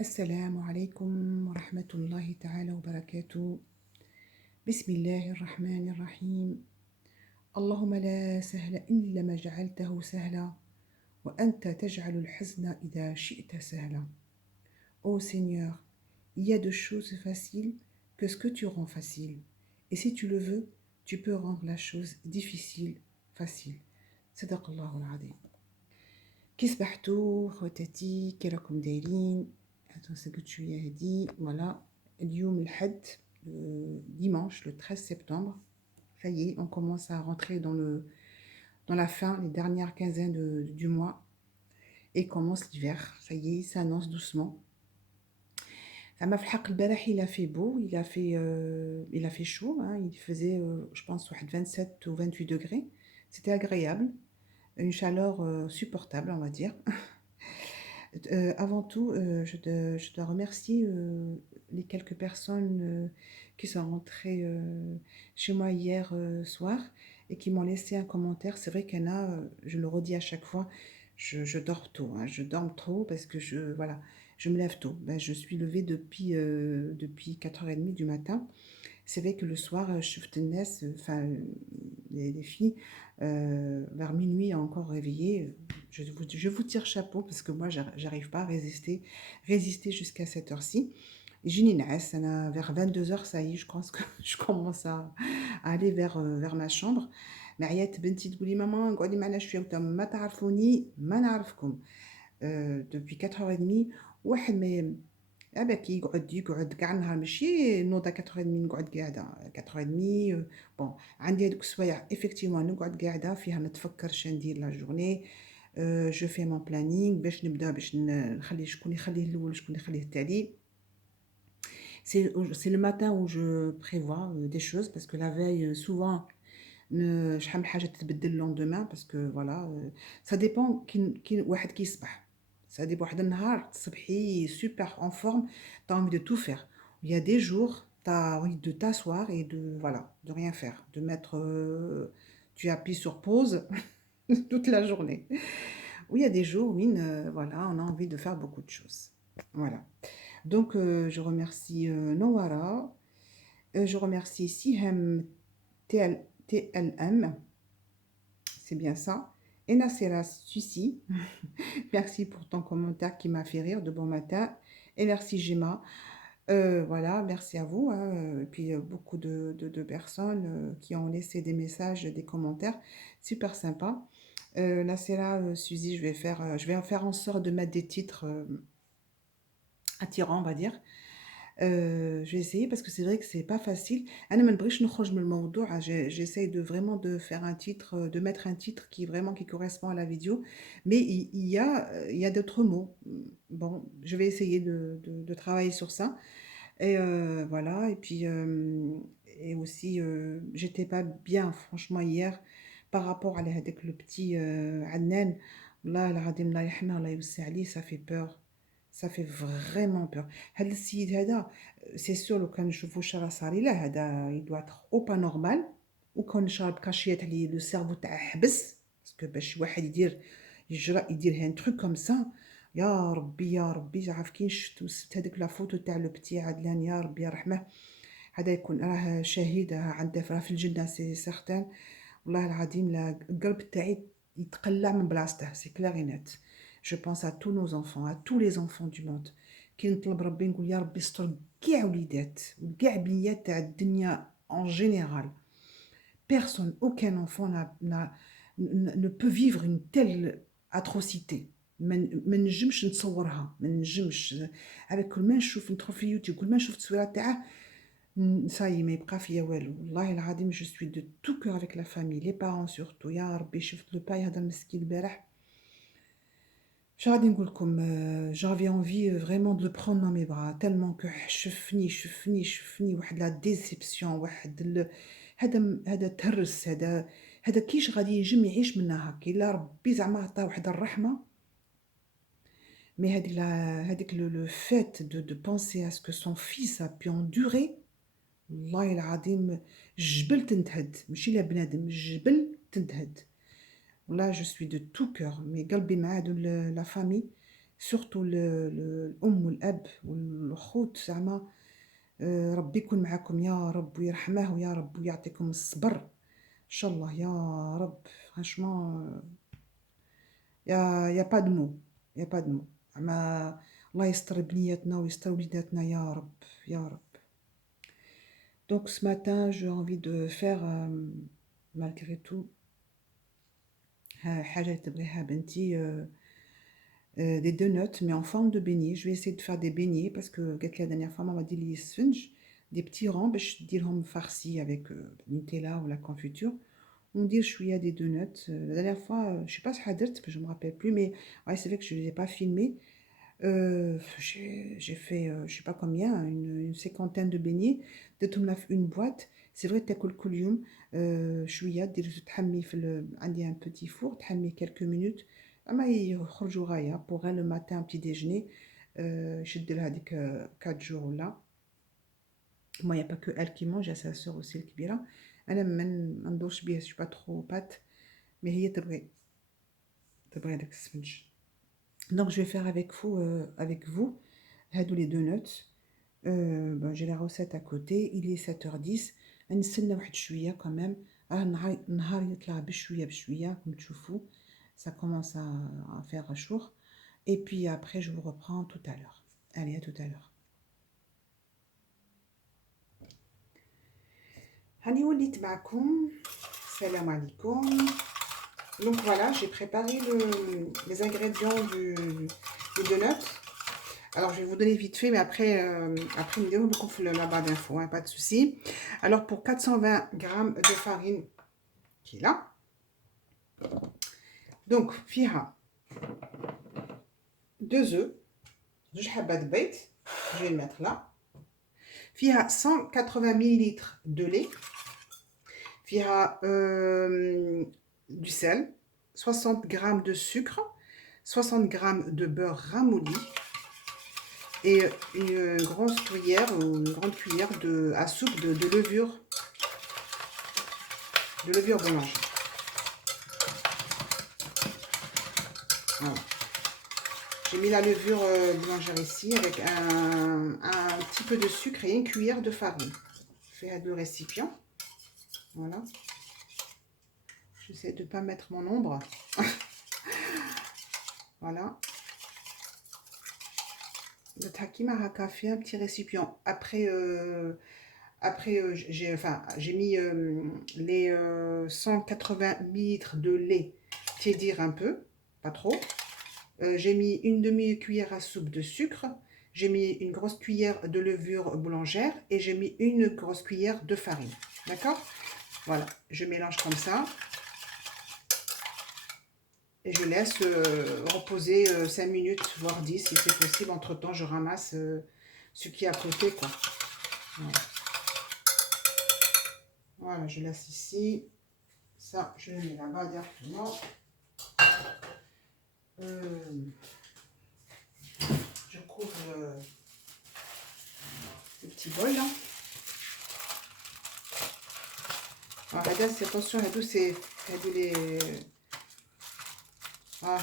السلام عليكم ورحمة الله تعالى وبركاته. بسم الله الرحمن الرحيم. اللهم لا سهل إلا ما جعلته سهلا وأنت تجعل الحزن إذا شئت سهلا. Ô Seigneur, il y a de choses faciles que ce que tu rends facile. Et si tu le veux, tu peux rendre la chose difficile facile. صدق الله العظيم. كي صبحتوا خواتاتي كي راكم دايرين؟ هاتو سكتشو يا هدي فوالا. اليوم الحد dimanche le 13 septembre. Ça y est, on commence à rentrer dans la fin, les dernières quinzaines du mois. Et commence l'hiver. Ça y est, ça annonce doucement. Ça m'a fait البارح, il a fait beau, il a fait chaud, hein, il faisait, je pense, 27 ou 28 degrés. C'était agréable, une chaleur supportable, on va dire. Avant tout, je dois remercier les quelques personnes qui sont rentrées chez moi hier soir et qui m'ont laissé un commentaire. C'est vrai qu'il y en a, je le redis à chaque fois, je dors tôt, hein, je dors trop parce que voilà, je me lève tôt. Ben, je suis levée depuis 4h30 du matin. C'est vrai que le soir, je enfin, les filles, vers minuit encore réveillées. Je vous tire chapeau parce que moi, j'arrive pas à résister jusqu'à cette heure-ci. J'ai vers 22h, ça y est, je pense que je commence à aller vers ma chambre. Mais عيات بنتي تقول لي ماما قعدي معنا شويه ما تعرفوني ما نعرفكم. Depuis 4h30 واحد ما باكي يقعد كاع النهار ماشي نوض 4h30 نقعد قاعده 4h30. بون عندي هذوك السوايع ايفيكتيفمون نقعد قاعده فيها نتفكر شندير لا جورني. جو في مون بلانينغ باش نبدا باش نخلي شكون يخليه الاول شكون يخليه التالي. C'est le matin où je prévois des choses parce que la veille souvent شحال من حاجه تتبدل le lendemain parce que voilà ça dépend كي واحد كيصبح. Ça dépend. واحد النهار تصبحي super en forme, tu as envie de tout faire. Il y a des jours, tu as envie de t'asseoir et de rien faire, de mettre tu appuies sur pause toute la journée. Ou il y a des jours où voilà, on a envie de faire beaucoup de choses. Voilà. Donc je remercie Nowara, je remercie Sihem TLM, c'est bien ça. Et Nassera Susi, merci pour ton commentaire qui m'a fait rire de bon matin. Et merci Gemma. Voilà, merci à vous, hein. Et puis beaucoup de personnes qui ont laissé des messages, des commentaires. Super sympa. Nassera Suzy, je vais en faire en sorte de mettre des titres attirants, on va dire. Je vais essayer parce que c'est vrai que c'est pas facile. J'essaye de vraiment de faire un titre, de mettre un titre qui correspond à la vidéo, mais il y a d'autres mots. Bon, je vais essayer de travailler sur ça. Et voilà, et puis et aussi j'étais pas bien franchement hier par rapport avec le petit Adnan. Là, ça fait peur. Ça fait vraiment peur. هذا السيد هذا سي سور لو كان نشوفو شرا صاري له هذا يدوا اتر او با نورمال وكان شرب كاشيات عليه لو سيرفو تاعه حبس باسكو باش واحد يدير ان تروك كوم سا. يا ربي يا ربي عارف كي شفت هذيك لا فوتو تاع لو بتي عدلان يا ربي يرحمه. هذا يكون راه شهيد عنده راه في الجنة سي سيغتان. والله العظيم لا القلب تاعي يتقلع من بلاصته سي كلارينات. Je pense à tous nos enfants, à tous les enfants du monde. كي نطلب ربي نقول يا ربي استر كاع وليدات وكاع بنيات تاع الدنيا en général. Personne, aucun enfant ne peut vivre une telle atrocité. ما نجمش نتصورها ما نجمش. avec كل ما نشوف ندخل في يوتيوب كل ما نشوف التصويرات تاعه صاي ما يبقى فيا والو. والله العظيم je suis de tout cœur avec la famille, les parents surtout. يا ربي شفت لو با يهضر مسكين البارح. J'avais envie vraiment de le prendre dans mes bras tellement que شفني واحد la déception هذا تهرس هذا كيش غادي ينجم يعيش منها هكا الا ربي زعما عطاه واحد الرحمه. Mais هذيك le fait de penser à ce que son fils a pu endurer. والله العظيم جبل تنتهد ماشي لا بنادم جبل تنتهد. Là, je suis de tout cœur, mais قلبي مع هادو la famille. surtout الأم والأب والأخوت زعما ربي يكون معاكم يا رب ويرحمه يا رب ويعطيكم الصبر إن شاء الله يا رب. فرانشمون يا با دو مو، يا با دو مو. زعما الله يستر بنياتنا ويستر وليداتنا يا رب يا رب. Donc ce matin, j'ai envie de faire, malgré tout, حاجة اللي تبغيها بنتي، des donuts, mais en forme de beignet. Je vais essayer de faire des beignets parce que la dernière fois, maman m'a dit les sponges, des petits rangs, je dis farcis avec Nutella ou la confiture. On dit je suis à des donuts. La dernière fois, je sais pas si je me rappelle plus, mais ouais, c'est vrai que je ne les ai pas filmés. J'ai fait, je sais pas combien, une cinquantaine de beignets. De tout une boîte. C'est vrai, تاكل كل يوم شوية دير تحمي عندي un petit four تحمي quelques minutes اما يخرجوا غاية pour elle le matin petit déjeuner. يشد لها هذيك 4 jours ولا. Moi, il n'y a pas que elle qui mange, il y a sa sœur aussi الكبيرة. أنا ما ندورش بيها, je suis pas trop pâte, mais هي تبغي هذاك السفنج. Donc, je vais faire avec vous, هادو les donuts. J'ai la recette à côté, il est 7h10. نستنى واحد شوية quand même. النهار يطلع بشوية بشوية comme تشوفوا. Ça commence à faire jour. Et puis après, je vous reprends tout à l'heure. Allez, à tout à l'heure. هاني وليت معكم. السلام عليكم. Donc voilà, j'ai préparé les ingrédients du donut. Alors, je vais vous donner vite fait, mais après, après nous beaucoup la barre d'infos, hein, pas de souci. Alors, pour 420 g de farine, qui est là. Donc, fiha 2 œufs, je vais le mettre là. Fiha 180 ml de lait. Fiha du sel, 60 g de sucre, 60 g de beurre ramolli. Et une grosse cuillère ou une grande cuillère à soupe de levure boulanger. Voilà. J'ai mis la levure boulangère ici avec un petit peu de sucre et une cuillère de farine. Je fais à 2 récipients. Voilà. J'essaie de ne pas mettre mon ombre. Voilà. Le takima haka fait un petit récipient. Après, j'ai mis les 180 ml de lait tiédir un peu, pas trop. J'ai mis une demi-cuillère à soupe de sucre. J'ai mis une grosse cuillère de levure boulangère et j'ai mis une grosse cuillère de farine. D'accord? Voilà, je mélange comme ça. Et je laisse reposer 5 minutes, voire 10 si c'est possible. Entre-temps, je ramasse ce qui est à côté, quoi. Voilà. Voilà, je laisse ici. Ça, je le mets là-bas directement. Je couvre le petit bol, là. Alors, regardez, attention, c'est les... Ah.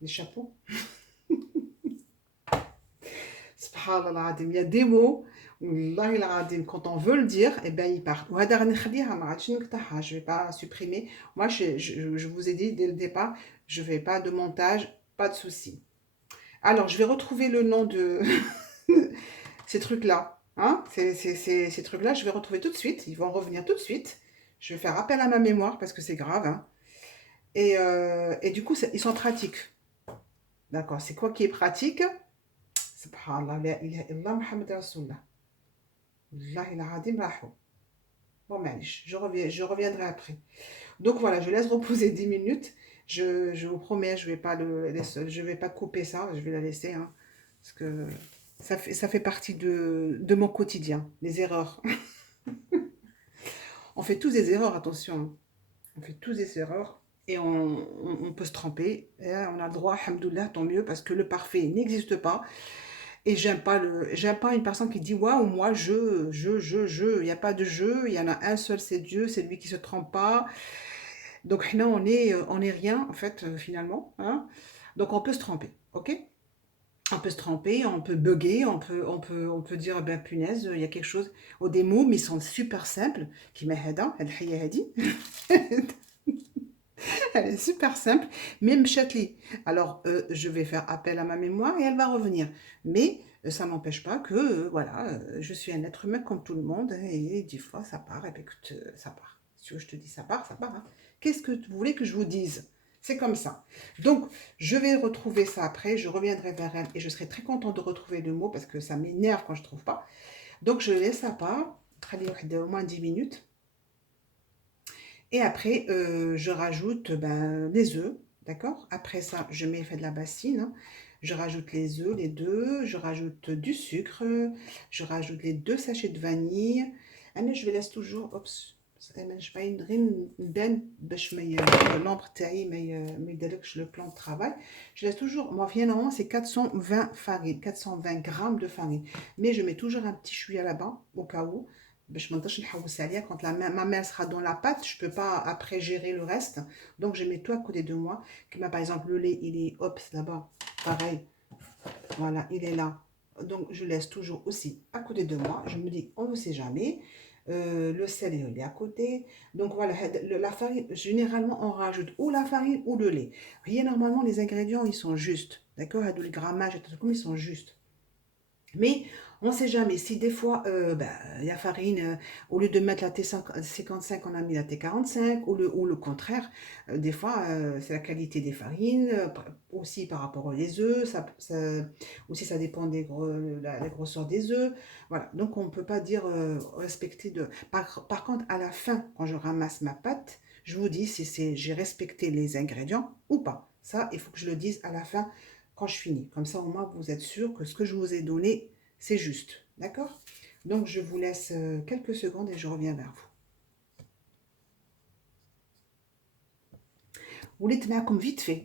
Les chapeaux. Subhanallah, il y a des mots, quand on veut le dire, eh ben, ils partent. Je ne vais pas supprimer. Moi, je vous ai dit dès le départ, je ne fais pas de montage, pas de souci. Alors, je vais retrouver le nom de ces trucs-là. Hein, ces trucs-là, je vais retrouver tout de suite. Ils vont revenir tout de suite. Je vais faire appel à ma mémoire parce que c'est grave. Hein. Et du coup, ils sont pratiques. D'accord, c'est quoi qui est pratique? Subhanallah, la ilaha illallah Muhammad Rasulullah. Wallahi al-Adim rahou. Bon, je reviendrai après. Donc voilà, je laisse reposer 10 minutes. Je vous promets, je vais pas couper ça, je vais la laisser. Hein, parce que ça fait partie de mon quotidien, les erreurs. On fait tous des erreurs, attention. Hein. On fait tous des erreurs. Et on peut se tromper. Et on a le droit, alhamdoulilah, tant mieux, parce que le parfait n'existe pas. Et j'aime pas une personne qui dit waouh, moi il n'y a pas de jeu, il y en a un seul, c'est Dieu, c'est lui qui se trompe pas. Donc là, on est rien, en fait, finalement, hein. Donc on peut se tromper, ok? On peut se tromper, on peut bugger, on peut dire, ben punaise, il y a quelque chose. Ou des mots, mais ils sont super simples. Qui m'a هذا الحياة هذه. Elle est super simple, mais mchatli. Alors, je vais faire appel à ma mémoire et elle va revenir. Mais ça n'empêche pas que, voilà, je suis un être humain comme tout le monde et des fois ça part. Et bien écoute, ça part. Si tu veux, je te dis ça part, hein. Qu'est-ce que vous voulez que je vous dise? C'est comme ça. Donc, je vais retrouver ça après, je reviendrai vers elle et je serai très contente de retrouver le mot parce que ça m'énerve quand je ne trouve pas. Donc, je laisse ça part, au moins 10 minutes. Et après, je rajoute ben, les œufs, d'accord? Après ça, je mets fait de la bassine, hein. Je rajoute les œufs, les deux. Je rajoute du sucre. Je rajoute les 2 sachets de vanille. Ah, mais je vais laisser toujours. Oups. Je باين غير نبان باش ما l'ombre تاعي ما يديرلكش le plan de travail. Je laisse toujours, moi finalement c'est 420 farine, 420 grammes de farine. Mais je mets toujours un petit chouïa là-bas, au cas où. باش ما نقدرش نحوس عليها quand ma main sera dans la pâte, je peux pas après gérer le reste. Donc je mets tout à côté de moi. Par exemple le lait, il est hop là-bas, pareil. Voilà, il est là. Donc je laisse toujours aussi à côté de moi. Je me dis, on ne sait jamais. Le sel il est à côté. Donc voilà, la farine, généralement on rajoute ou la farine ou le lait. Rien, normalement les ingrédients ils sont justes. D'accord? Le grammage, comme ils sont justes. Mais on ne sait jamais. Si des fois, ben, il y a farine, au lieu de mettre la T55, on a mis la T45, ou le contraire. Des fois, c'est la qualité des farines, aussi par rapport aux œufs. Aussi, ça dépend la grosseur des œufs. Voilà. Donc, on ne peut pas dire respecter de. Par contre, à la fin, quand je ramasse ma pâte, je vous dis si j'ai respecté les ingrédients ou pas. Ça, il faut que je le dise à la fin quand je finis. Comme ça, au moins, vous êtes sûr que ce que je vous ai donné, c'est juste. D'accord? Donc, je vous laisse quelques secondes et je reviens vers vous. Vous voulez tenir comme vite fait.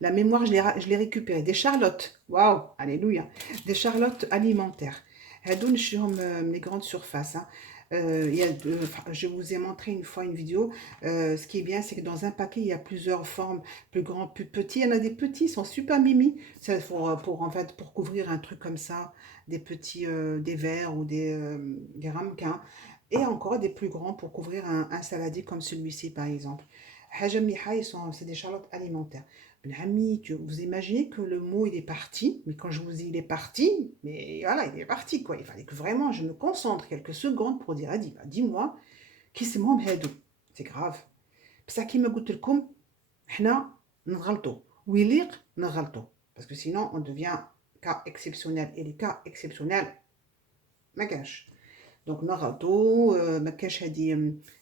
La mémoire, je l'ai récupérée. Des charlottes. Waouh! Alléluia. Des charlottes alimentaires. Les grandes surfaces, hein. Je vous ai montré une fois une vidéo. Ce qui est bien, c'est que dans un paquet, il y a plusieurs formes, plus grands, plus petits. Il y en a des petits, ils sont super mimi. C'est en fait, pour couvrir un truc comme ça, des petits, des verres ou des ramequins. Et encore des plus grands pour couvrir un saladier comme celui-ci, par exemple. C'est des charlottes alimentaires. Ben, ami, vous imaginez que le mot il est parti, mais quand je vous dis il est parti, mais voilà, il est parti quoi. Il fallait que vraiment je me concentre quelques secondes pour dire, Adi, bah, dis-moi, qui c'est moi mhadou? C'est grave. بصح كيما قلت لكم حنا نغلطوا ويليق نغلطوا parce que sinon on devient cas exceptionnel et les cas exceptionnels ما كاش. Donc, Naruto, Makesh a dit,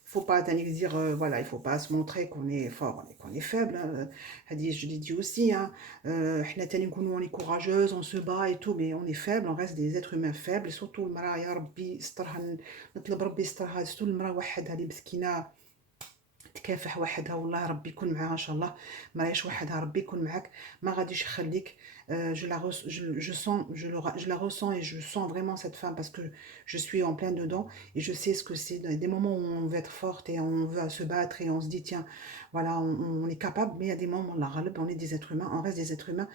faut pas dire, voilà, il faut pas se montrer qu'on est fort, qu'on est faible, hein. Elle dit, je l'ai dit aussi, hein, on est courageuse, on se bat et tout, mais on est faible, on reste des êtres humains faibles, et surtout le mara, ya Rabbi, نطلب ربي يسترها, surtout le mara وحدها اللي مسكينة تكافح وحدها والله ربي يكون معاها ان شاء الله ما راهيش وحدها ربي يكون معاك ما غاديش يخليك je la ressens et je sens vraiment cette femme parce que je suis en plein dedans et je sais ce que c'est des moments où on veut être forte et on veut se battre et on se dit tiens voilà on est capable mais il y a des moments où on est des êtres humains on reste des êtres humains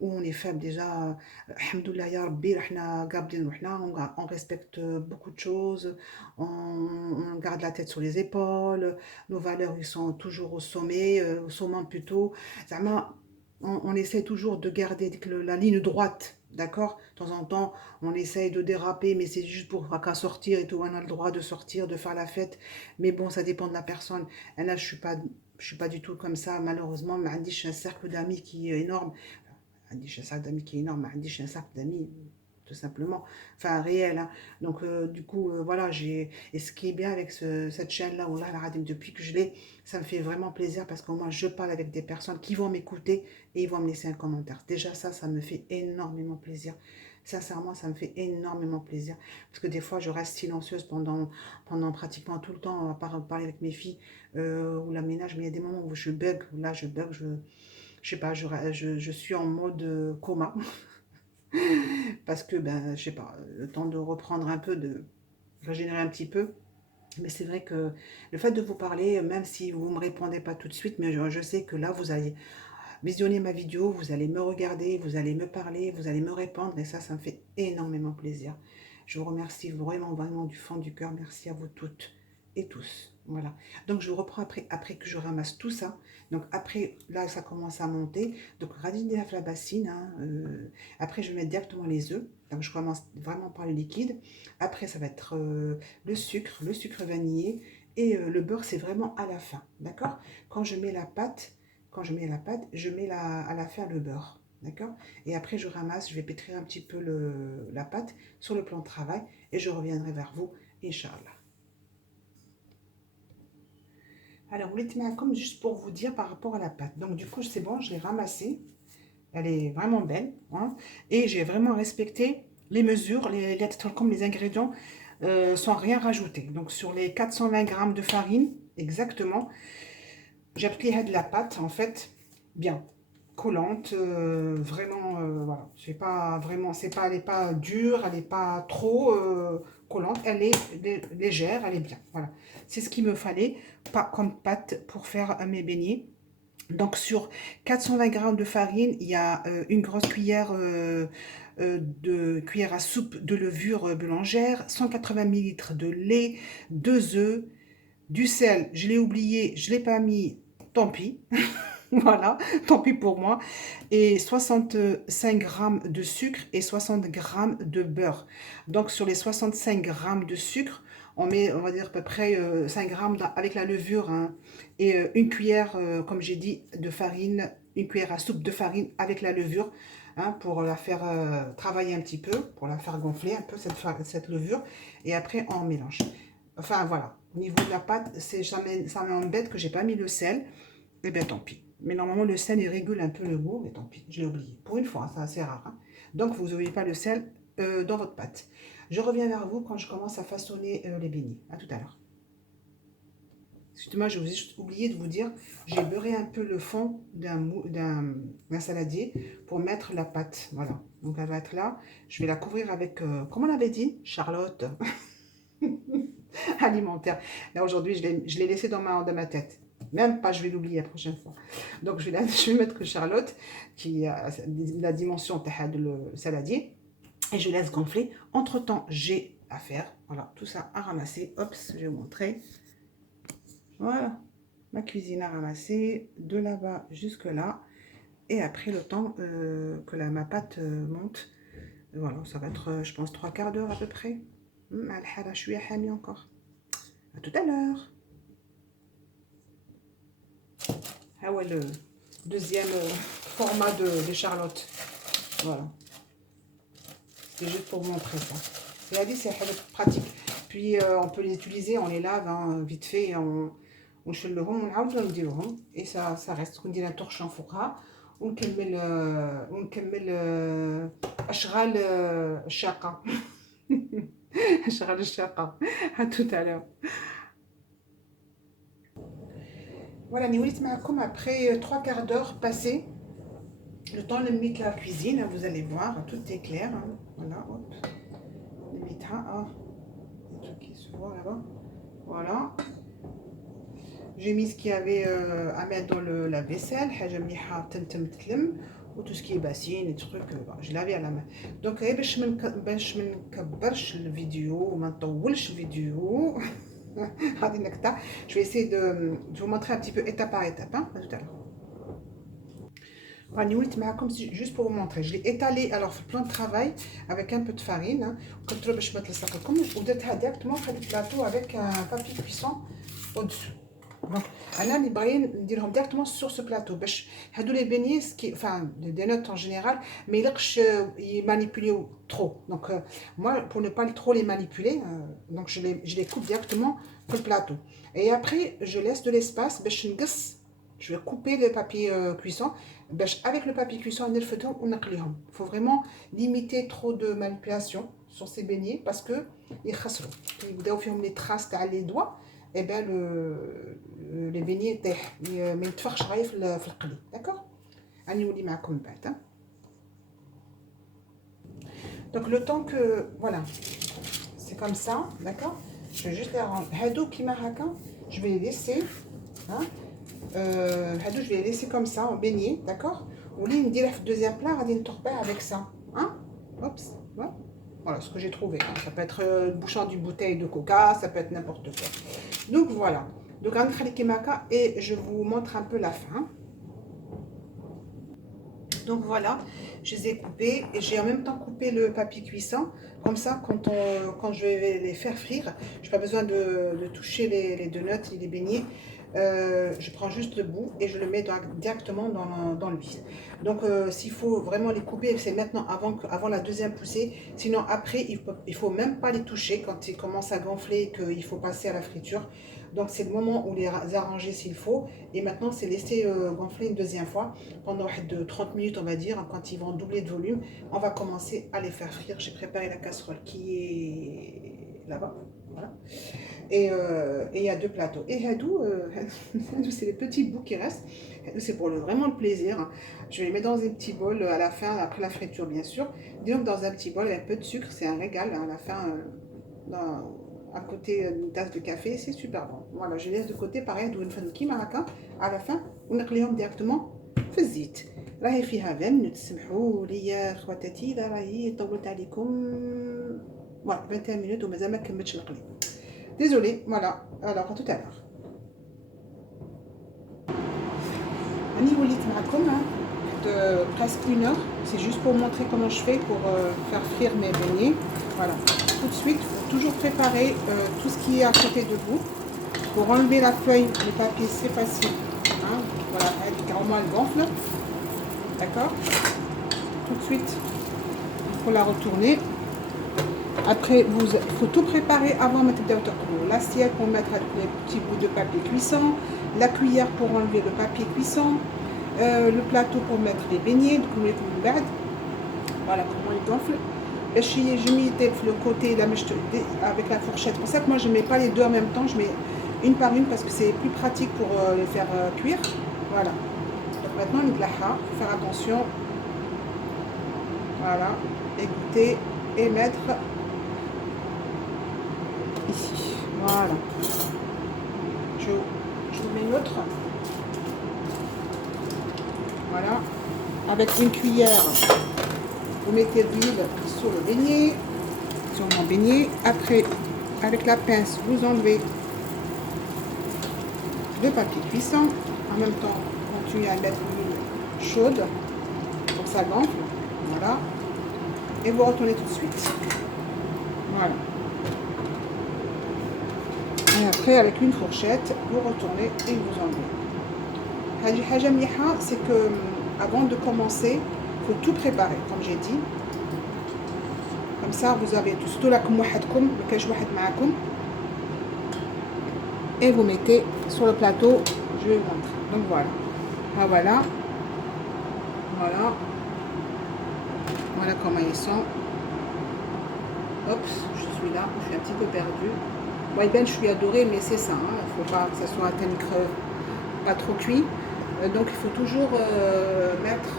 où on est faible déjà. Alhamdoulilah, ya Rabbi, on respecte beaucoup de choses, on garde la tête sur les épaules, nos valeurs ils sont toujours au sommet, au sommet plutôt. Zama, on essaie toujours de garder la ligne droite, d'accord? De temps en temps, on essaye de déraper, mais c'est juste pour qu'à sortir et tout, on a le droit de sortir, de faire la fête, mais bon, ça dépend de la personne. Et là, je suis pas du tout comme ça, malheureusement, mais j'ai un cercle d'amis qui est énorme. عنديش un sac d'amis qui est énorme, ما عنديش un sac d'amis tout simplement, enfin réel, hein. Donc du coup voilà, et ce qui est bien avec cette chaîne là, Wallah al Radim, depuis que je l'ai, ça me fait vraiment plaisir parce qu'au moins je parle avec des personnes qui vont m'écouter et ils vont me laisser un commentaire. Déjà ça me fait énormément plaisir. Sincèrement, ça me fait énormément plaisir parce que des fois je reste silencieuse pendant pratiquement tout le temps à part parler avec mes filles ou la ménage, mais il y a des moments où je bug, là je bug, je sais pas, je suis en mode coma parce que, ben, je sais pas, le temps de reprendre un peu, de régénérer un petit peu. Mais c'est vrai que le fait de vous parler, même si vous ne me répondez pas tout de suite, mais je sais que là, vous allez visionner ma vidéo, vous allez me regarder, vous allez me parler, vous allez me répondre, et ça me fait énormément plaisir. Je vous remercie vraiment, vraiment du fond du cœur. Merci à vous toutes et tous. Voilà. Donc, je reprends après que je ramasse tout ça. Donc, après, là, ça commence à monter. Donc, radiner la bassine. Hein, après, je vais mettre directement les œufs. Donc, je commence vraiment par le liquide. Après, ça va être le sucre vanillé. Et le beurre, c'est vraiment à la fin. D'accord? Quand je mets la pâte, je mets à la fin le beurre. D'accord? Et après, je ramasse, je vais pétrir un petit peu la pâte sur le plan de travail et je reviendrai vers vous, Inch'Allah. Alors, comme juste pour vous dire par rapport à la pâte. Donc, du coup, c'est bon, je l'ai ramassée. Elle est vraiment belle. Hein, et j'ai vraiment respecté les mesures, comme les ingrédients sans rien rajouter. Donc, sur les 420 grammes de farine, exactement, j'ai appliqué de la pâte, en fait, bien collante, vraiment, voilà. C'est pas vraiment, elle n'est pas dure, elle n'est pas trop collante, elle est légère, elle est bien. Voilà, c'est ce qu'il me fallait, pas comme pâte pour faire mes beignets. Donc sur 420 grammes de farine, il y a une grosse cuillère de cuillère à soupe de levure boulangère, 180 millilitres de lait, 2 œufs, du sel, je l'ai oublié, je ne l'ai pas mis, tant pis. Voilà, tant pis pour moi. Et 65 grammes de sucre et 60 grammes de beurre. Donc sur les 65 grammes de sucre, on met, on va dire à peu près 5 grammes avec la levure, hein, et une cuillère, comme j'ai dit, de farine, une cuillère à soupe de farine avec la levure, hein, pour la faire travailler un petit peu, pour la faire gonfler un peu cette levure. Et après, on mélange. Enfin voilà, au niveau de la pâte, ça m'embête que j'ai pas mis le sel. Eh bien, tant pis. Mais normalement, le sel, il régule un peu le goût, mais tant pis, je l'ai oublié. Pour une fois, c'est assez rare. Hein. Donc, vous n'oubliez pas le sel dans votre pâte. Je reviens vers vous quand je commence à façonner les beignets. À tout à l'heure. Excusez-moi, je vous ai juste oublié de vous dire, j'ai beurré un peu le fond d'un saladier pour mettre la pâte. Voilà. Donc, elle va être là. Je vais la couvrir avec, comment on l'avait dit, Charlotte alimentaire. Là, aujourd'hui, je l'ai laissé dans ma tête. Même pas, je vais l'oublier la prochaine fois. Donc, je vais mettre Charlotte, qui a la dimension de le saladier, et je laisse gonfler. Entre-temps, j'ai à faire, voilà, tout ça à ramasser. Hop, je vais vous montrer. Voilà, ma cuisine à ramasser, de là-bas jusque là. Et après, le temps que ma pâte monte, voilà, ça va être, je pense, 3 quarts d'heure à peu près. Je suis à encore. À tout à l'heure. Ah ouais, le deuxième format de Charlotte. Voilà. C'est juste pour vous montrer ça. Et la vie, c'est pratique. Puis, on peut les utiliser, on les lave hein, vite fait. Et on نديروهم et ça reste ندير un torche en fourra ونكمل ونكمل اشغال الشاقه اشغال الشاقه à tout à l'heure. Voilà, mais oui, معكم après 3 quarts d'heure passé. Le temps de mettre la cuisine, vous allez voir, tout est clair. Hein. Voilà, hop. On mettra des trucs qui se voient là-bas. Voilà. J'ai mis ce qu'il y avait à mettre dans la vaisselle. Ou tout ce qui est bassine et trucs. Je l'avais à la main. Donc, باش ما نكبرش الفيديو وما نطولش الفيديو. Je vais essayer de vous montrer un petit peu étape par étape. Hein. À tout à l'heure. Comme juste pour vous montrer, je l'ai étalé alors le plan de travail avec un peu de farine. Hein. Ou directement près du plateau avec un papier cuisson au-dessus. Donc, là, les braies, diront directement sur ce plateau. Les beignets, enfin, des notes en général, mais ils manipulent trop. Donc, moi, pour ne pas trop les manipuler, donc je les coupe directement sur le plateau. Et après, je laisse de l'espace. Je vais couper le papier cuisson. Avec le papier cuisson, il faut vraiment limiter trop de manipulation sur ces beignets parce que ils ont les traces les doigts. Et bien les beignets ما يتفرش غاية في القلي. D'accord. أنا نولي معكم بعد. Donc le temps que voilà, c'est comme ça, d'accord. Je vais juste les rendre. Hadou kima haka, je vais les laisser. Hein. Hadou, je vais les laisser comme ça, en beignet, d'accord? Ou là, il me dit le deuxième plat, radine torpère avec ça. Hein? Oups, ouais. Voilà ce que j'ai trouvé. Hein. Ça peut être le bouchon d'une bouteille de coca, ça peut être n'importe quoi. Donc voilà. Donc, on va et je vous montre un peu la fin. Donc voilà, je les ai coupés et j'ai en même temps coupé le papier cuisson. Comme ça, quand je vais les faire frire, je n'ai pas besoin de toucher les donuts et les beignets. Je prends juste le bout et je le mets directement dans l'huile. Donc s'il faut vraiment les couper, c'est maintenant avant la deuxième poussée. Sinon après, il faut même pas les toucher quand ils commencent à gonfler et qu'il faut passer à la friture. Donc c'est le moment où les arranger s'il faut. Et maintenant c'est laisser gonfler une deuxième fois pendant de 30 minutes on va dire. Quand ils vont doubler de volume, on va commencer à les faire frire. J'ai préparé la casserole qui est là-bas. Voilà. Et il y a deux plateaux. Et Hadou, c'est les petits bouts qui restent. C'est pour vraiment le plaisir. Je vais les mettre dans un petit bol à la fin, après la friture bien sûr. Donc dans un petit bol avec un peu de sucre, c'est un régal à la fin. À côté d'une tasse de café, c'est super bon. Voilà, je laisse de côté pareil d'où une qui maraka à la fin ونقليهم directement في الزيت. راهي فيها 20 minutes سمحوا لي خواتاتي اذا راهي طولت عليكم. Voilà, 21 minutes ومازال ما كملتش القلي. Désolée, voilà. Alors à tout à l'heure. Annie وليت معكم de presque 1 heure. C'est juste pour montrer comment je fais pour faire frire mes beignets. Voilà. Tout de suite, il faut toujours préparer tout ce qui est à côté de vous. Pour enlever la feuille, le papier, c'est facile. Hein. Voilà, carrément elle gonfle. D'accord. Tout de suite, il faut la retourner. Après, il faut tout préparer avant de mettre l'assiette pour mettre les petits bouts de papier cuisson, la cuillère pour enlever le papier cuisson, le plateau pour mettre les beignets, voilà comment il gonfle. Je mets le côté avec la fourchette. C'est pour ça que moi je ne mets pas les deux en même temps, je mets une par une parce que c'est plus pratique pour les faire cuire. Voilà. Donc maintenant, il faut faire attention. Voilà. Égoutter et mettre ici. Voilà. Je vous mets une autre. Voilà. Avec une cuillère, vous mettez de l'huile sur le beignet, sur mon beignet. Après, avec la pince, vous enlevez le papier cuisson. En même temps, continuez à mettre l'huile chaude pour que ça gonfle. Voilà. Et vous retournez tout de suite. Voilà. Et après, avec une fourchette, vous retournez et vous enlevez. C'est que avant de commencer, il faut tout préparer, comme j'ai dit. Comme ça, vous avez tout. Surtout là, et vous mettez sur le plateau. Je vais vous montrer. Donc voilà. Ah, voilà. Voilà. Voilà comment ils sont. Hop, je suis là. Je suis un petit peu perdue. Moi, ben, je suis adorée, mais c'est ça. Il ne faut pas que ça soit un teint creux, pas trop cuit. Donc il faut toujours mettre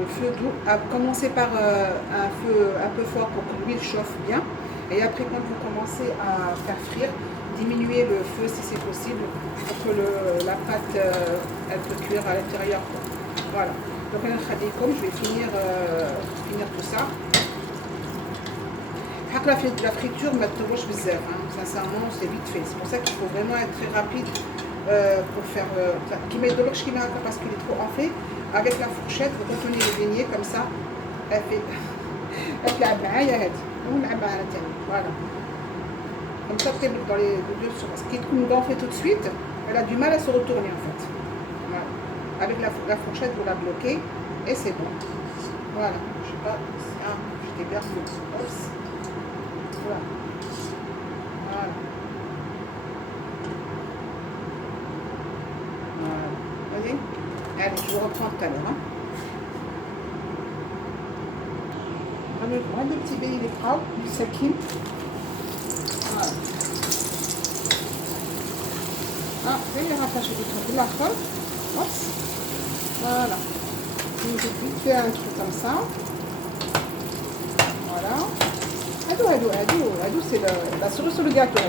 le feu doux, à commencer par un feu un peu fort pour que l'huile chauffe bien. Et après, quand vous commencez à faire frire, diminuer le feu si c'est possible pour que la pâte elle peut cuire à l'intérieur. Voilà. Donc je vais finir tout ça. La friture, sincèrement, c'est vite fait. C'est pour ça qu'il faut vraiment être très rapide. Pour faire qui met de l'eau parce qu'il est trop enflé. Avec la fourchette, vous retenez les beignets comme ça. Elle fait voilà. Comme ça, dans les deux sur parce qu'il nous gonfle tout de suite, elle a du mal à se retourner en fait. Voilà. Avec la fourchette, vous la bloquez et c'est bon. Voilà. Je sais pas. Ah, j'étais perdue. Voilà. Voilà. Voyez. Allez, je vous reprends tout à l'heure. هذا البتي بي اللي بقاو بالسكين. هي غطاشة بالآخر. Voilà. Je vais faire un truc comme ça. Voilà. Adou, c'est la cerise sur le gâteau.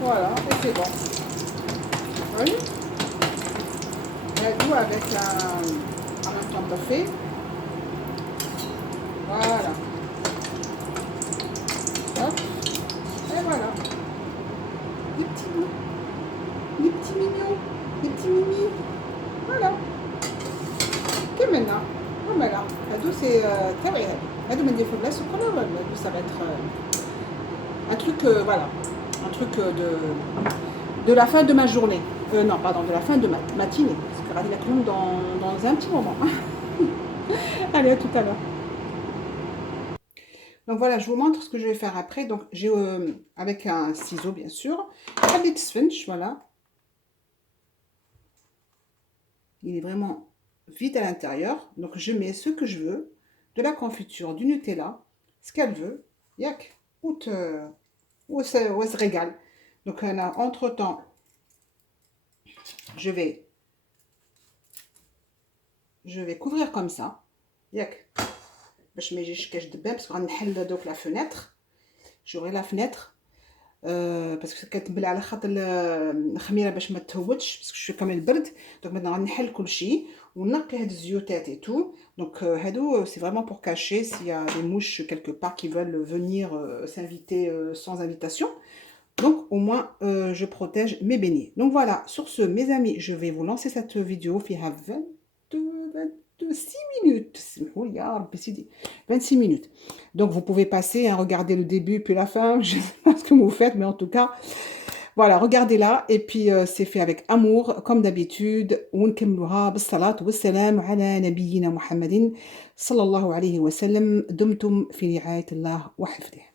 Voilà, et c'est bon. Vous voyez? Et tout avec un temps café. Voilà. Hop. Et voilà. Des petits bouts. Des petits mignons. Des petits mimi. Voilà. كملنا فوالا هادو سي تاعي هادو ما ندير لا سكر لا والو هادو ça va être un truc voilà un truc de la fin de ma journée non pardon de la fin de ma matinée parce que غادي ناكلهم dans un petit moment. Allez, à tout à l'heure. Donc voilà, je vous montre ce que je vais faire après. Donc j'ai avec un ciseau bien sûr, habit sponge, voilà. Il est vraiment vide à l'intérieur. Donc je mets ce que je veux, de la confiture, du Nutella, ce qu'elle veut. Yak, ou se régale. Donc là, entre-temps, je vais couvrir comme ça. Yak. باش ما يجيش كاش دبان باسكو غنحل دوك لا فenêtre. j'aurai la fenêtre باسكو كتبلع على خاطر الخميره باش ما تهوتش باسكو شويه كامل البرد. دونك maintenant غنحل كلشي ونقي هاد الزيوتات et tout. Donc هادو c'est vraiment pour cacher s'il y a des mouches quelque part qui veulent venir s'inviter sans invitation. Donc au moins je protège mes beignets. Donc voilà, sur ce mes amis, je vais vous lancer cette vidéo فيها 26 minutes. 26 minutes. Donc vous pouvez passer, hein, regarder le début puis la fin. Je ne sais pas ce que vous faites, mais en tout cas, voilà, regardez-la. Et puis c'est fait avec amour, comme d'habitude. ونكملوها بالصلاة والسلام على نبينا محمد صلى الله عليه وسلم. دمتم في رعاية الله وحفظه.